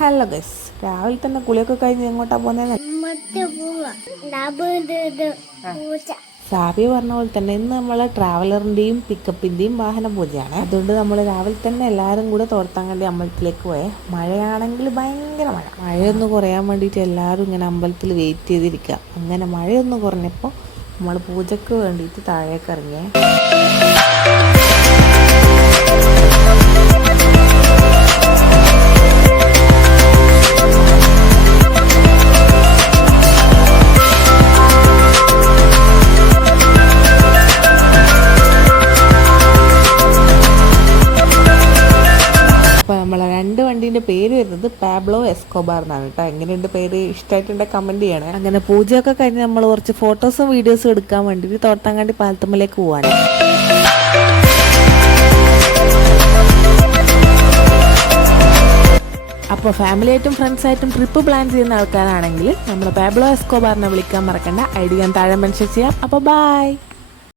Hello guys, രാവിലെ തന്നെ കുളിയൊക്കെ കഴിഞ്ഞ് എങ്ങോട്ടാ പോകുന്നത്? സാബി പറഞ്ഞ പോലെ തന്നെ ഇന്ന് നമ്മൾ ട്രാവലറിന്റെയും പിക്കപ്പിന്റെയും വാഹന പൂജയാണ്. അതുകൊണ്ട് നമ്മൾ രാവിലെ തന്നെ എല്ലാവരും കൂടെ തോർത്താങ്കണ്ടി അമ്പലത്തിലേക്ക് പോയേ. മഴയാണെങ്കിൽ ഭയങ്കര മഴയൊന്ന് കുറയാൻ വേണ്ടിയിട്ട് എല്ലാവരും ഇങ്ങനെ അമ്പലത്തിൽ വെയിറ്റ് ചെയ്തിരിക്കുക. അങ്ങനെ മഴയൊന്ന് കുറഞ്ഞപ്പോൾ നമ്മൾ പൂജക്ക് വേണ്ടിയിട്ട് താഴേക്ക് ഇറങ്ങിയേ. നമ്മളെ രണ്ട് വണ്ടീൻ്റെ പേര് വരുന്നത് പാബ്ലോ എസ്കോബാർ എന്നാണ് കേട്ടോ. എങ്ങനെയുണ്ട് പേര്? ഇഷ്ടമായിട്ടുണ്ട് കമൻറ്റ് ചെയ്യണേ. അങ്ങനെ പൂജയൊക്കെ കഴിഞ്ഞ് നമ്മൾ കുറച്ച് ഫോട്ടോസും വീഡിയോസും എടുക്കാൻ വേണ്ടിയിട്ട് തോർത്താങ്കണ്ടി പാലത്തുമ്മലേക്ക് പോവാണ്. അപ്പോൾ ഫാമിലിയായിട്ടും ഫ്രണ്ട്സായിട്ടും ട്രിപ്പ് പ്ലാൻ ചെയ്യുന്ന ആൾക്കാരാണെങ്കിൽ നമ്മുടെ പാബ്ലോ എസ്കോബാറിനെ വിളിക്കാൻ മറക്കണ്ട. ഐഡി ഞാൻ താഴെ മെൻഷൻ ചെയ്യാം. അപ്പോൾ ബൈ.